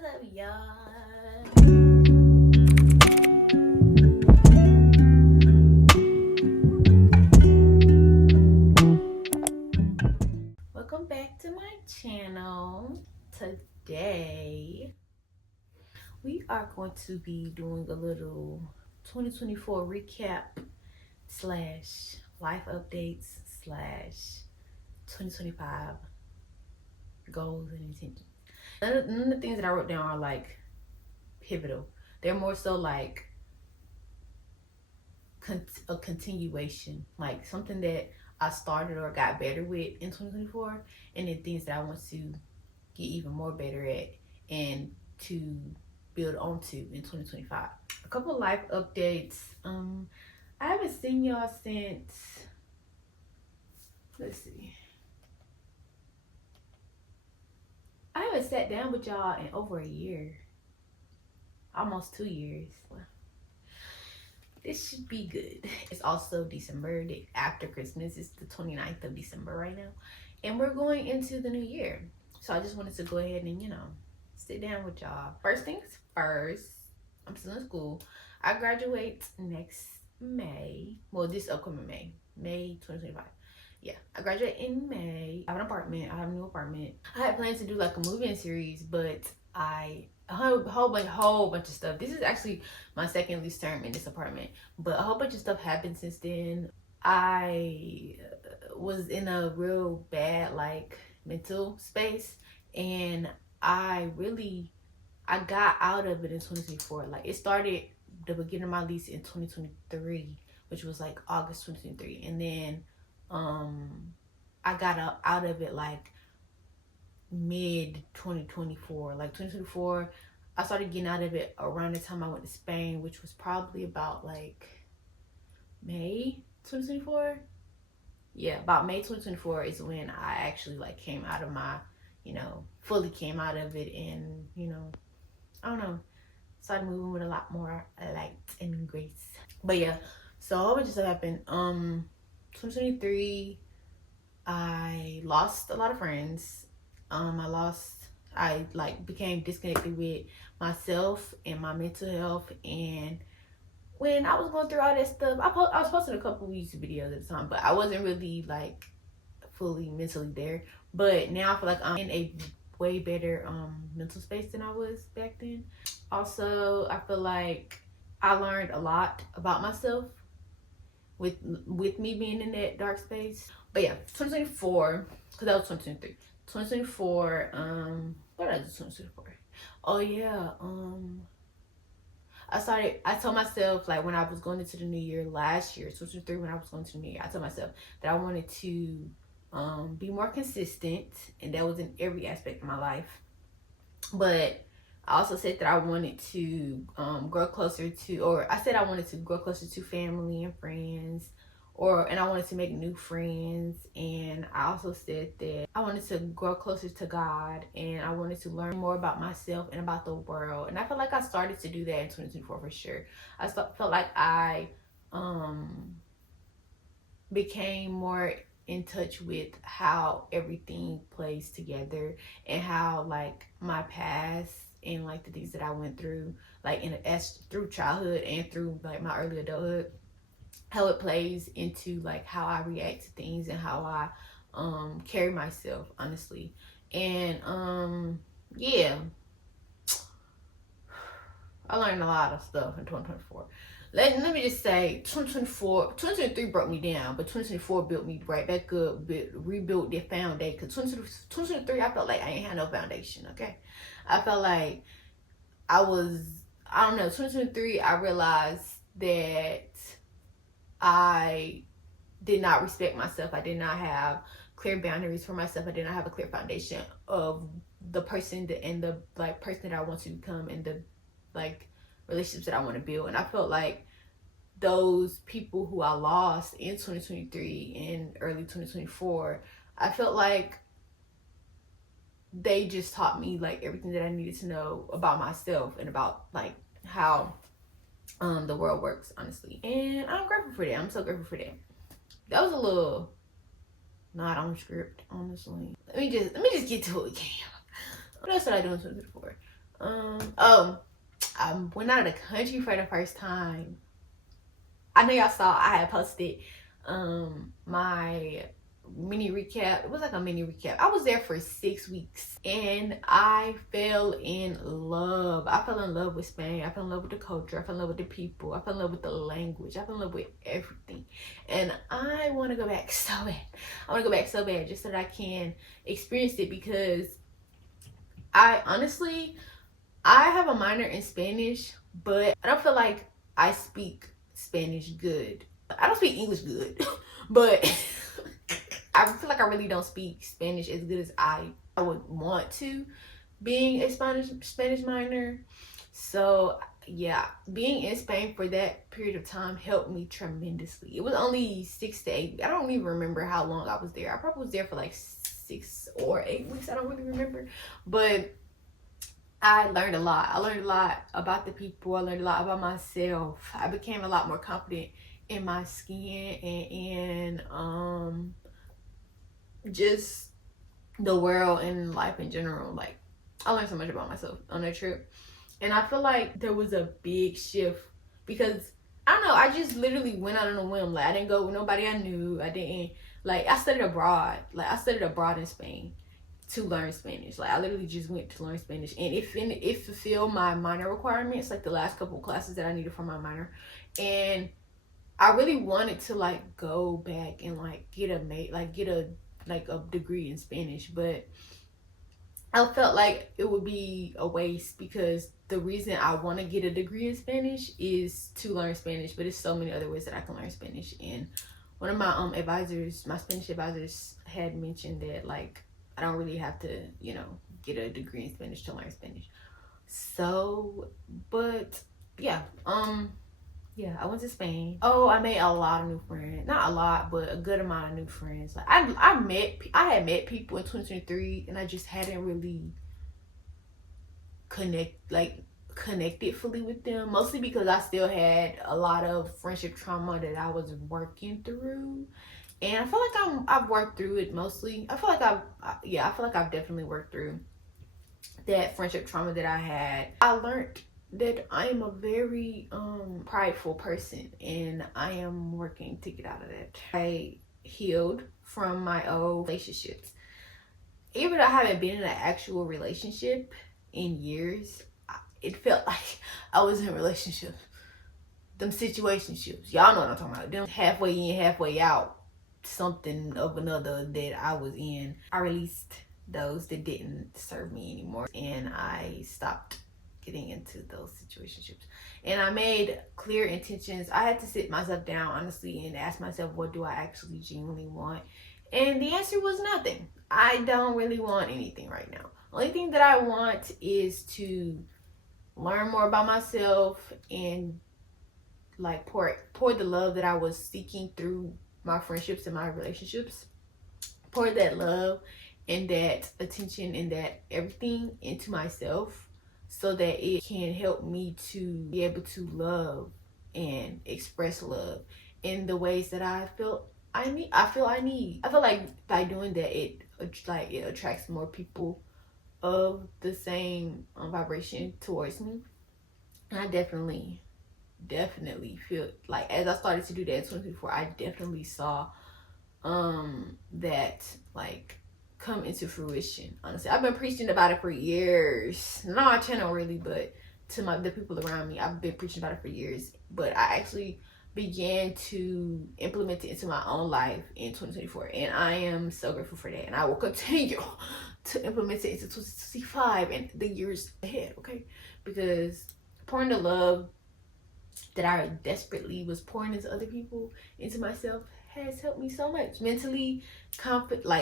What's up, y'all? Welcome back to my channel. Today, we are going to be doing a little 2024 recap slash life updates slash 2025 goals and intentions. None of the things that I wrote down are like pivotal. They're more so like a continuation, like something that I started or got better with in 2024, and then things that I want to get even more better at and to build onto in 2025. A couple of life updates. I haven't seen y'all since, let's see, I haven't sat down with y'all in over a year, almost 2 years. This should be good. It's also December, after Christmas. It's the 29th of December right now, and we're going into the new year. So I just wanted to go ahead and, sit down with y'all. First things first, I'm still in school. I graduate next May. Well, this upcoming May 2025. Yeah, I graduate in May. I have an apartment. I have a new apartment. I had plans to do like a movie series, but a whole bunch of stuff. This is actually my second lease term in this apartment, but a whole bunch of stuff happened since then. I was in a real bad like mental space, and I got out of it in 2024. Like, it started the beginning of my lease in 2023, which was like August 2023, and then I got out of it like mid 2024. Like 2024, I started getting out of it around the time I went to Spain, which was probably about like May 2024. Yeah, about May 2024 is when I actually like came out of my, fully came out of it, and I don't know, started moving with a lot more light and grace. But yeah, so a whole bunch of stuff happened. 2023, I lost a lot of friends. I like became disconnected with myself and my mental health. And when I was going through all that stuff, I was posting a couple YouTube videos at the time, but I wasn't really like fully mentally there. But now I feel like I'm in a way better mental space than I was back then. Also, I feel like I learned a lot about myself with me being in that dark space. But yeah, 2024, because that was 2023. 2024, what did I do 2024? Oh yeah, I told myself, like, when I was going into the new year last year, 2023, when I was going to the new year, I told myself that I wanted to be more consistent, and that was in every aspect of my life. But I also said that I wanted to grow closer to, or I said I wanted to grow closer to family and friends, and I wanted to make new friends. And I also said that I wanted to grow closer to God, and I wanted to learn more about myself and about the world. And I feel like I started to do that in 2024 for sure. I felt like I became more in touch with how everything plays together, and how like my past and like the things that I went through, like through childhood and through like my early adulthood, how it plays into like how I react to things and how I carry myself, honestly. And yeah, I learned a lot of stuff in 2024. Let me just say, 2023 broke me down, but 2024 built me right back up, rebuilt the foundation. Because 2023, I felt like I ain't had no foundation, okay? I felt like I don't know, 2023, I realized that I did not respect myself. I did not have clear boundaries for myself. I did not have a clear foundation of the person and the like person that I want to become, and the like relationships that I want to build. And I felt like those people who I lost in 2023 and early 2024, I felt like they just taught me like everything that I needed to know about myself and about like how the world works, honestly. And I'm grateful for that. I'm so grateful for that. That was a little not on script, honestly. Let me just get to it again. What else did I do in 2024? I went out of the country for the first time. I know y'all saw I had posted my mini recap. It was like a mini recap. I was there for 6 weeks and I fell in love. I fell in love with Spain. I fell in love with the culture. I fell in love with the people. I fell in love with the language. I fell in love with everything. And I want to go back so bad. I want to go back so bad just so that I can experience it, because I honestly, I have a minor in Spanish, but I don't feel like I speak Spanish good. I don't speak English good, but I feel like I really don't speak Spanish as good as I would want to, being a Spanish minor. So yeah, being in Spain for that period of time helped me tremendously. It was only 6 to 8. I don't even remember how long I was there. I probably was there for like 6 or 8 weeks. I don't really remember, but I learned a lot. I learned a lot about the people. I learned a lot about myself. I became a lot more confident in my skin and in just the world and life in general. Like, I learned so much about myself on that trip. And I feel like there was a big shift because, I don't know, I just literally went out on a whim. Like, I didn't go with nobody I knew. I didn't, like, I studied abroad. Like, I studied abroad in Spain to learn Spanish. Like, I literally just went to learn Spanish, and it fulfilled my minor requirements, like the last couple of classes that I needed for my minor. And I really wanted to like go back and like get a degree in Spanish, but I felt like it would be a waste, because the reason I want to get a degree in Spanish is to learn Spanish, but there's so many other ways that I can learn Spanish. And one of my advisors, my Spanish advisors, had mentioned that like I don't really have to, you know, get a degree in Spanish to learn Spanish. So, but yeah, yeah, I went to Spain. Oh, I made a lot of new friends. Not a lot, but a good amount of new friends. Like I had met people in 2023, and I just hadn't really connected fully with them. Mostly because I still had a lot of friendship trauma that I was working through. And I feel like I've worked through it mostly. I feel like I've definitely worked through that friendship trauma that I had. I learned that I am a very prideful person, and I am working to get out of that. I healed from my old relationships. Even though I haven't been in an actual relationship in years, it felt like I was in a relationship. Them situationships, y'all know what I'm talking about. Them halfway in, halfway out, something of another that I was in. I released those that didn't serve me anymore, and I stopped getting into those situationships. And I made clear intentions. I had to sit myself down honestly and ask myself, what do I actually genuinely want? And the answer was nothing. I don't really want anything right now. Only thing that I want is to learn more about myself and like pour the love that I was seeking through my friendships and my relationships, pour that love and that attention and that everything into myself, so that it can help me to be able to love and express love in the ways that I feel I need. I feel like by doing that, it attracts more people of the same vibration towards me. And I definitely feel like, as I started to do that in 2024, I definitely saw that like come into fruition. Honestly, I've been preaching about it for years, not on my channel really, but to the people around me, I've been preaching about it for years. But I actually began to implement it into my own life in 2024, and I am so grateful for that, and I will continue to implement it into 2025 and the years ahead. Okay, because pouring the love that I desperately was pouring into other people, into myself, has helped me so much mentally, confidence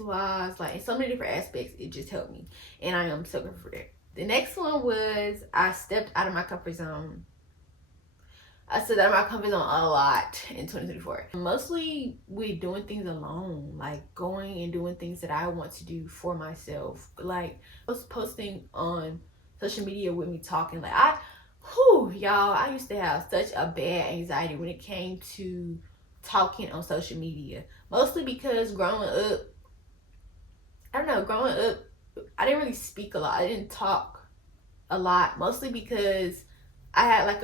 wise, like in so many different aspects. It just helped me, and I am so grateful for that. The next one was I stepped out of my comfort zone. I stepped out of my comfort zone a lot in 2024. Mostly with doing things alone, like going and doing things that I want to do for myself. Like I was posting on social media with me talking, like y'all, I used to have such a bad anxiety when it came to talking on social media. Mostly because growing up, I didn't really speak a lot. I didn't talk a lot, mostly because I had like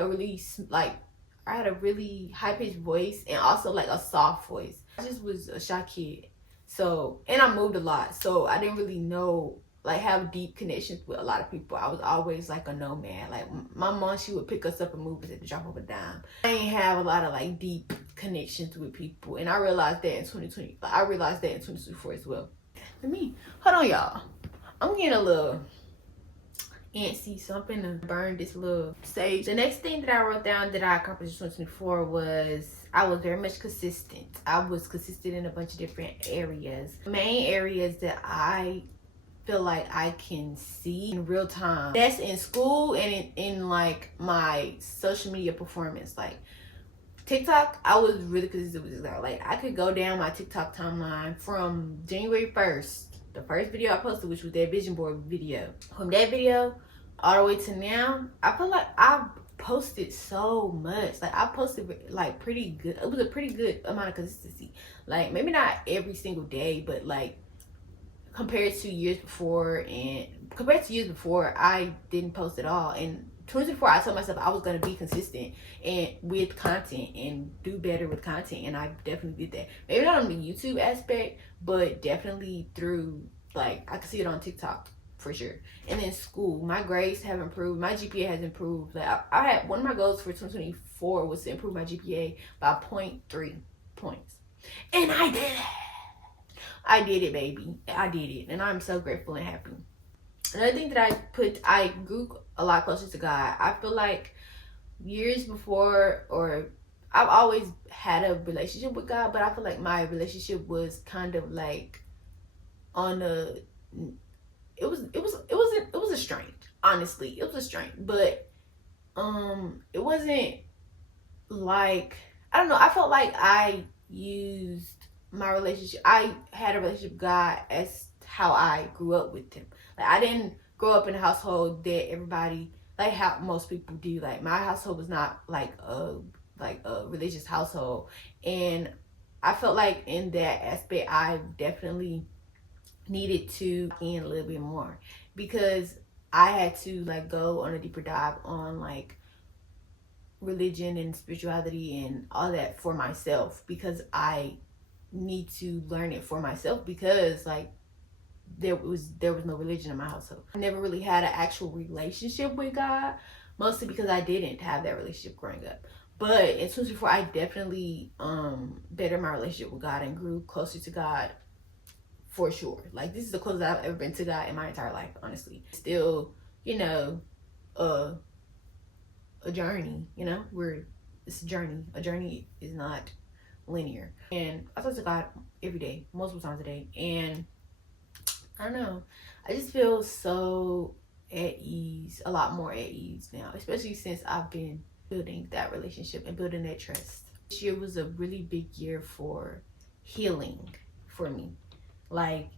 I had a really high pitched voice and also like a soft voice. I just was a shy kid. So, and I moved a lot. So I didn't really know, like, have deep connections with a lot of people. I was always like a nomad. Like my mom, she would pick us up and move us at the drop of a dime. I didn't have a lot of like deep connections with people. And I realized that in 2020, I realized that in 2024 as well. Hold on y'all. I'm getting a little antsy, so I'm gonna burn this little sage. The next thing that I wrote down that I accomplished in 2024 was I was very much consistent. I was consistent in a bunch of different areas. Main areas that I feel like I can see in real time. That's in school and in like my social media performance. Like TikTok, I was really consistent with TikTok. Like I could go down my TikTok timeline from January 1st, the first video I posted, which was that vision board video. From that video all the way to now, I feel like I've posted so much. Like I posted like pretty good. It was a pretty good amount of consistency. Like maybe not every single day, but like compared to years before, I didn't post at all. And 2024, I told myself I was gonna be consistent and with content and do better with content, and I definitely did that. Maybe not on the YouTube aspect, but definitely through, like, I could see it on TikTok for sure. And then school, my grades have improved. My GPA has improved. Like I had one of my goals for 2024 was to improve my GPA by 0.3 points, and I did it. I did it, baby. I did it, and I'm so grateful and happy. Another thing that I grew a lot closer to God. I feel like years before, or I've always had a relationship with God, but I feel like my relationship was kind of like on a, it was a strain. Honestly, it was a strain, but it wasn't like, I don't know. I felt like I used my relationship. I had a relationship with God as how I grew up with him. Like I didn't grow up in a household that everybody, like how most people do. Like my household was not like a religious household, and I felt like in that aspect I definitely needed to in a little bit more, because I had to like go on a deeper dive on like religion and spirituality and all that for myself, because I need to learn it for myself, because like there was no religion in my household. I never really had an actual relationship with God, mostly because I didn't have that relationship growing up. But in 2024, I definitely bettered my relationship with God and grew closer to God for sure. Like this is the closest I've ever been to God in my entire life, honestly. Still, you know, a journey, you know, it's a journey. A journey is not linear. And I talk to God every day, multiple times a day, and I don't know, I just feel so at ease, a lot more at ease now, especially since I've been building that relationship and building that trust. This year was a really big year for healing for me, like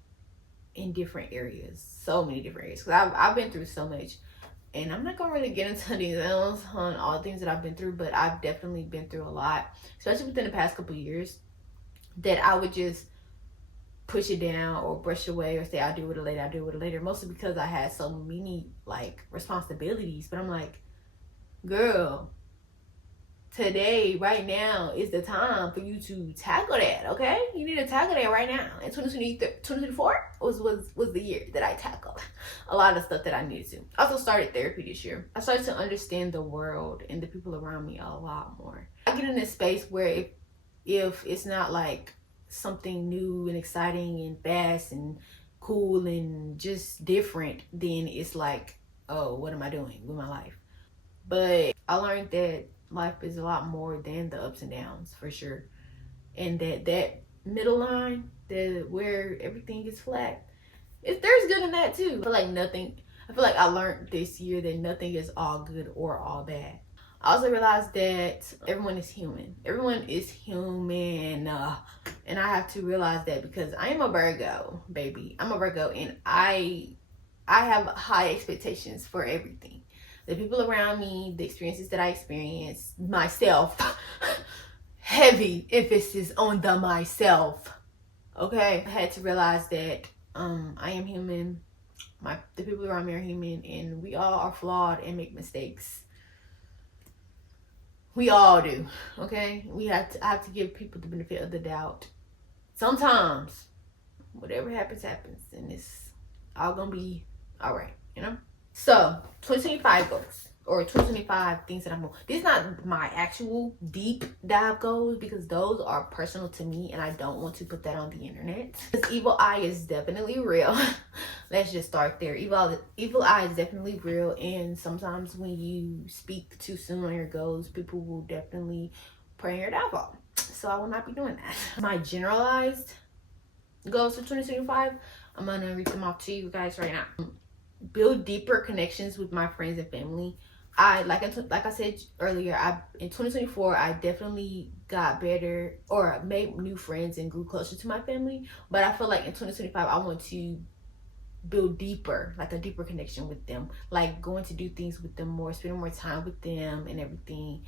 in different areas, so many different areas, because I've been through so much. And I'm not gonna really get into details on all the things that I've been through, but I've definitely been through a lot, especially within the past couple of years, that I would just push it down or brush away or say I'll do it later, mostly because I had so many like responsibilities. But I'm like, girl, today, right now is the time for you to tackle that, okay? You need to tackle that right now. And 2024 was the year that I tackled a lot of stuff that I needed to. I also started therapy this year. I started to understand the world and the people around me a lot more. I get in this space where if it's not like something new and exciting and fast and cool and just different, then it's like, oh, what am I doing with my life? But I learned that life is a lot more than the ups and downs, for sure. And that middle line, where everything is flat, there's good in that too. I feel like I learned this year that nothing is all good or all bad. I also realized that everyone is human. Everyone is human. And I have to realize that, because I am a Virgo, baby. I'm a Virgo, and I have high expectations for everything. The people around me, the experiences that I experience, myself. Heavy emphasis on the myself. Okay? I had to realize that I am human. The people around me are human, and we all are flawed and make mistakes. We all do. Okay, I have to give people the benefit of the doubt. Sometimes, whatever happens, and it's all gonna be all right. So 2025 goals, or 2025 things that I'm doing. These not my actual deep dive goals, because those are personal to me and I don't want to put that on the internet. This evil eye is definitely real. Let's just start there. Evil eye is definitely real, and sometimes when you speak too soon on your goals, people will definitely pray your downfall. So I will not be doing that. My generalized goals for 2025, I'm gonna read them off to you guys right now. Build deeper connections with my friends and family. Like I said earlier, in 2024 I definitely got better, or made new friends and grew closer to my family. But I feel like in 2025 I want to build deeper, like a deeper connection with them, like going to do things with them more, spending more time with them and everything.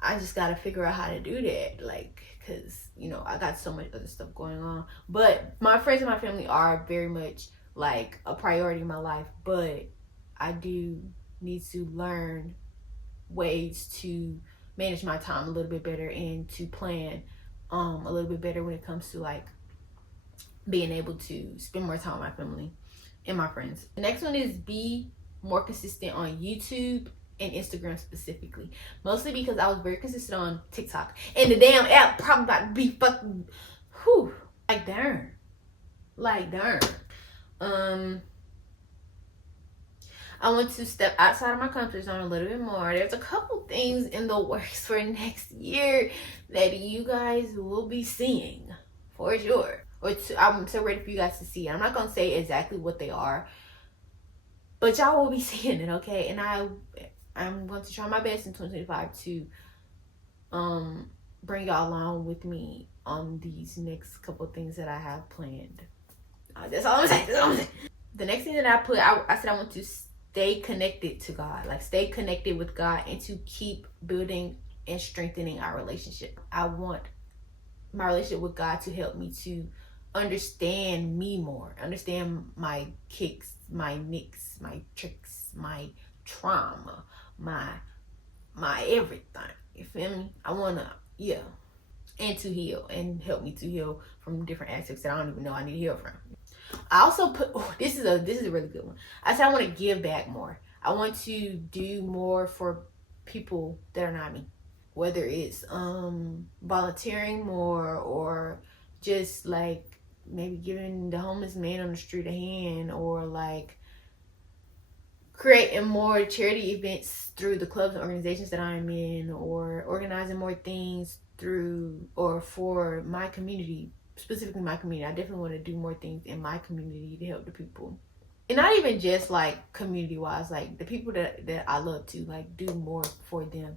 I just gotta figure out how to do that, like, because I got so much other stuff going on. But my friends and my family are very much like a priority in my life, but I do need to learn ways to manage my time a little bit better, and to plan a little bit better when it comes to like being able to spend more time with my family and my friends. The next one is be more consistent on YouTube and Instagram specifically. Mostly because I was very consistent on TikTok, and the damn app probably about to be fucking like darn. I want to step outside of my comfort zone a little bit more. There's a couple things in the works for next year that you guys will be seeing for sure. I'm so ready for you guys to see. I'm not gonna say exactly what they are, but y'all will be seeing it, okay? And I'm going to try my best in 2025 to bring y'all along with me on these next couple things that I have planned. That's all I'm saying. The next thing that I said I want to stay connected to God, like stay connected with God, and to keep building and strengthening our relationship. I want my relationship with God to help me to understand me more, understand my kicks, my nicks, my tricks, my trauma, my everything. You feel me? I wanna, and to heal, and help me to heal from different aspects that I don't even know I need to heal from. I also put, this is a really good one. I said I want to give back more. I want to do more for people that are not me, whether it's volunteering more, or just like maybe giving the homeless man on the street a hand, or like creating more charity events through the clubs and organizations that I'm in, or organizing more things through or for my community, specifically my community. I definitely want to do more things in my community to help the people, and not even just like community wise, like the people that I love to like do more for them,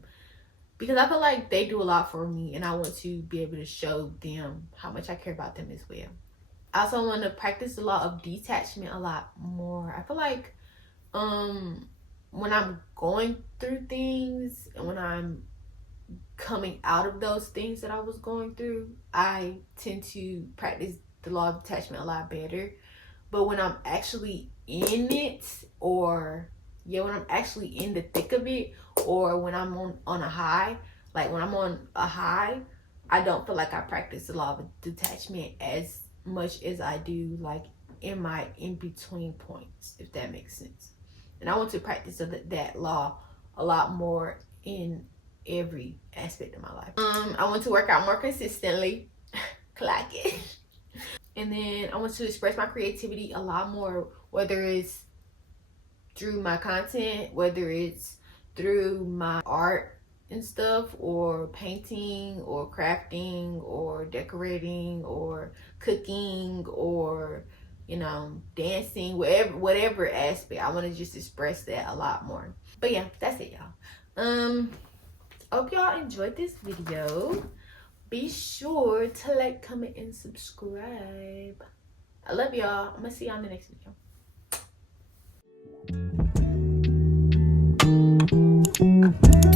because I feel like they do a lot for me, and I want to be able to show them how much I care about them as well. I also want to practice the law of detachment a lot more. I feel like when I'm going through things, and when I'm coming out of those things that I was going through, I tend to practice the law of detachment a lot better. But when I'm actually in it, or when I'm actually in the thick of it, or when I'm on a high, like when I'm on a high, I don't feel like I practice the law of detachment as much as I do like in my in-between points, if that makes sense. And I want to practice that law a lot more in every aspect of my life. I want to work out more consistently. Clock it. And then I want to express my creativity a lot more, whether it's through my content, whether it's through my art and stuff, or painting, or crafting, or decorating, or cooking, or dancing, whatever aspect. I want to just express that a lot more. But yeah, that's it, y'all. Hope y'all enjoyed this video. Be sure to like, comment, and subscribe. I love y'all. I'm gonna see y'all in the next video.